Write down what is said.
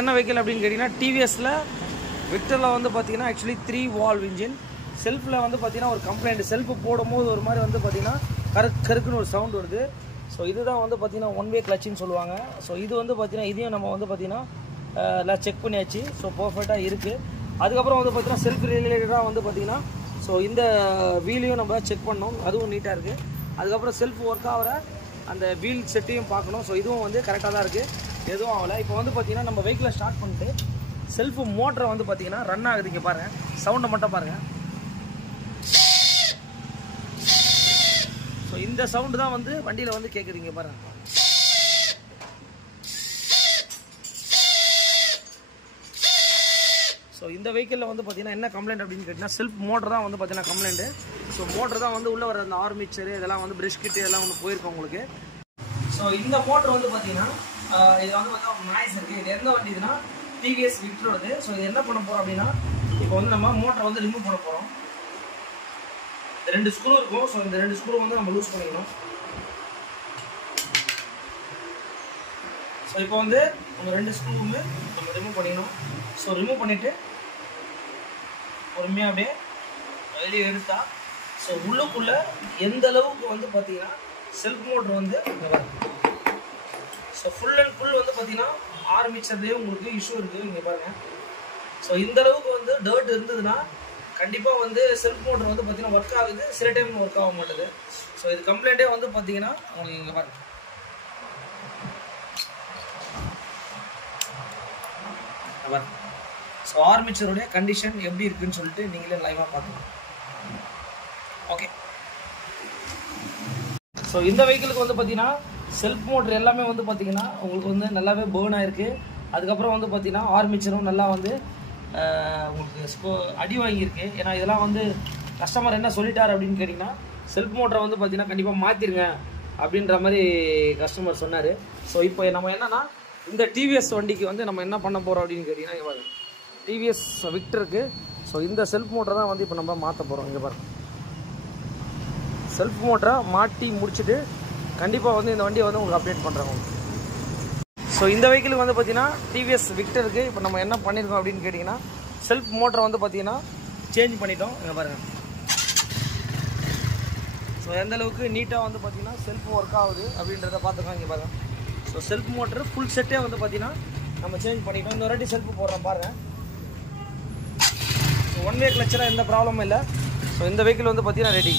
என்ன வெஹிக்கிள் அப்படின்னு கேட்டிங்கன்னா டிவிஎஸில் விக்டரில் வந்து பார்த்தீங்கன்னா ஆக்சுவலி 3 வால்வ் இன்ஜின். செல்ஃபில் வந்து பார்த்தீங்கன்னா ஒரு கம்ப்ளைண்ட், செல்ஃபு போடும்போது ஒரு மாதிரி வந்து பார்த்தீங்கன்னா கருக்குன்னு ஒரு சவுண்ட் வருது. ஸோ இதுதான் வந்து பார்த்தீங்கன்னா 1 வே கிளச்சின்னு சொல்லுவாங்க. ஸோ இது வந்து பார்த்தீங்கன்னா இதையும் நம்ம வந்து பார்த்தீங்கன்னா எல்லாம் செக் பண்ணியாச்சு. ஸோ பர்ஃபெக்டாக இருக்குது. அதுக்கப்புறம் வந்து பார்த்தீங்கன்னா செல்ஃப் ரிலேட்டடாக வந்து பார்த்தீங்கன்னா ஸோ இந்த வீலையும் நம்ம செக் பண்ணோம், அதுவும் நீட்டாக இருக்குது. அதுக்கப்புறம் செல்ஃப் ஒர்க் ஆகிற அந்த வீல் செட்டையும் பார்க்கணும். ஸோ இதுவும் வந்து கரெக்டாக தான் இருக்குது, எதுவும் ஆகலை. இப்போ வந்து பார்த்தீங்கன்னா நம்ம வெஹிக்கிளை ஸ்டார்ட் பண்ணிட்டு செல்ஃபு மோட்டரை வந்து பார்த்தீங்கன்னா ரன் ஆகுது. இங்கே பாருங்கள், சவுண்டை மட்டும் பாருங்கள். ஸோ இந்த சவுண்டு தான் வந்து வண்டியில் வந்து கேட்குறீங்க பாருங்கள். ஸோ இந்த வெஹிக்கிளில் வந்து பார்த்தீங்கன்னா என்ன கம்ப்ளைண்ட் அப்படின்னு கேட்டிங்கன்னா செல்ஃப் மோட்டர் தான் வந்து பார்த்தீங்கன்னா கம்ப்ளைண்ட்டு. ஸோ மோட்டர் தான் வந்து உள்ளே வர அந்த ஆர்மிச்சரு இதெல்லாம் வந்து பிரஷ் கிட்டு எல்லாம் வந்து போயிருக்கோம் உங்களுக்கு. ஸோ இந்த மோட்டர் வந்து பார்த்தீங்கன்னா இதில் வந்து பார்த்தீங்கன்னா நாய்ஸ் இருக்குது. இது எந்த வண்டி இதுன்னா டிவிஎஸ் விக்டரோடது. ஸோ இது என்ன பண்ண போகிறோம் அப்படின்னா இப்போ வந்து நம்ம மோட்டரை வந்து ரிமூவ் பண்ண போகிறோம். 2 ஸ்க்ரூ இருக்கும். ஸோ இந்த 2 ஸ்க்ரூ வந்து நம்ம லூஸ் பண்ணிக்கணும். ஸோ இப்போ வந்து நம்ம 2 ஸ்க்ரூவுமே நம்ம ரிமூவ் பண்ணிக்கணும். ஸோ ரிமூவ் பண்ணிவிட்டு பொறுமையாக அப்படியே வெளியே எடுத்தா ஸோ உள்ளுக்குள்ளே எந்த அளவுக்கு வந்து பார்த்தீங்கன்னா செல்ஃப் மோட்டர் வந்து ஸோ ஃபுல் அண்ட் ஃபுல் வந்து பார்த்தீங்கன்னா ஆரம்பிச்சதே உங்களுக்கு இஷ்யூ இருக்குது இங்கே பாருங்கள். ஸோ இந்த அளவுக்கு வந்து டர்ட் இருந்ததுன்னா கண்டிப்பாக வந்து செல்ஃப் மோட்டர் வந்து பார்த்தீங்கன்னா ஒர்க் ஆகுது, சில டைம் ஒர்க் ஆக மாட்டேது. ஸோ இது கம்ப்ளைண்ட்டே வந்து பார்த்தீங்கன்னா உங்களுக்கு இங்கே பாருங்கள். ஸோ ஆர்மிச்சருடைய கண்டிஷன் எப்படி இருக்குன்னு சொல்லிட்டு நீங்களே லைவாக பார்க்கலாம். ஓகே, ஸோ இந்த வெஹிக்கிளுக்கு வந்து பார்த்தீங்கன்னா செல்ஃப் மோட்டர் எல்லாமே வந்து பார்த்தீங்கன்னா உங்களுக்கு வந்து நல்லாவே பேர்ன் ஆகிருக்கு. அதுக்கப்புறம் வந்து பார்த்தீங்கன்னா ஆர்மிச்சரும் நல்லா வந்து உங்களுக்கு அடி வாங்கியிருக்கு. ஏன்னா இதெல்லாம் வந்து கஸ்டமர் என்ன சொல்லிட்டார் அப்படின்னு கேட்டிங்கன்னா செல்ஃப் மோட்டரை வந்து பார்த்தீங்கன்னா கண்டிப்பாக மாற்றிருங்க அப்படின்ற மாதிரி கஸ்டமர் சொன்னார். ஸோ இப்போ நம்ம என்னென்னா இந்த டிவிஎஸ் வண்டிக்கு வந்து நம்ம என்ன பண்ண போகிறோம் அப்படின்னு கேட்டிங்கன்னா டிவிஎஸ் விக்டருக்கு ஸோ இந்த செல்ஃப் மோட்டரை தான் வந்து இப்போ நம்ம மாற்ற போகிறோம். இங்கே பாருங்கள், செல்ஃப் மோட்டரை மாட்டி முடிச்சுட்டு கண்டிப்பாக வந்து இந்த வண்டியை வந்து உங்களுக்கு அப்டேட் பண்ணுறாங்க. ஸோ இந்த வெஹிக்கிளுக்கு வந்து பார்த்தீங்கன்னா டிவிஎஸ் விக்டருக்கு இப்போ நம்ம என்ன பண்ணியிருக்கோம் அப்படின்னு கேட்டிங்கன்னா செல்ஃப் மோட்டரை வந்து பார்த்தீங்கன்னா சேஞ்ச் பண்ணிட்டோம். இங்கே பாருங்கள், ஸோ எந்தளவுக்கு நீட்டாக வந்து பார்த்தீங்கன்னா செல்ஃப் ஒர்க் ஆகுது அப்படின்றத பார்த்துக்கோங்க. இங்கே பாருங்கள், ஸோ செல்ஃப் மோட்டர் ஃபுல் செட்டே வந்து பார்த்தீங்கன்னா நம்ம சேஞ்ச் பண்ணிட்டோம். இந்த வாட்டி செல்ஃப் போடுறோம் பாருங்கள். ஸோ 1 வே கிளச்சராக எந்த ப்ராப்ளமும் இல்லை. ஸோ இந்த வெஹிக்கிள் வந்து பார்த்தீங்கன்னா ரெடி.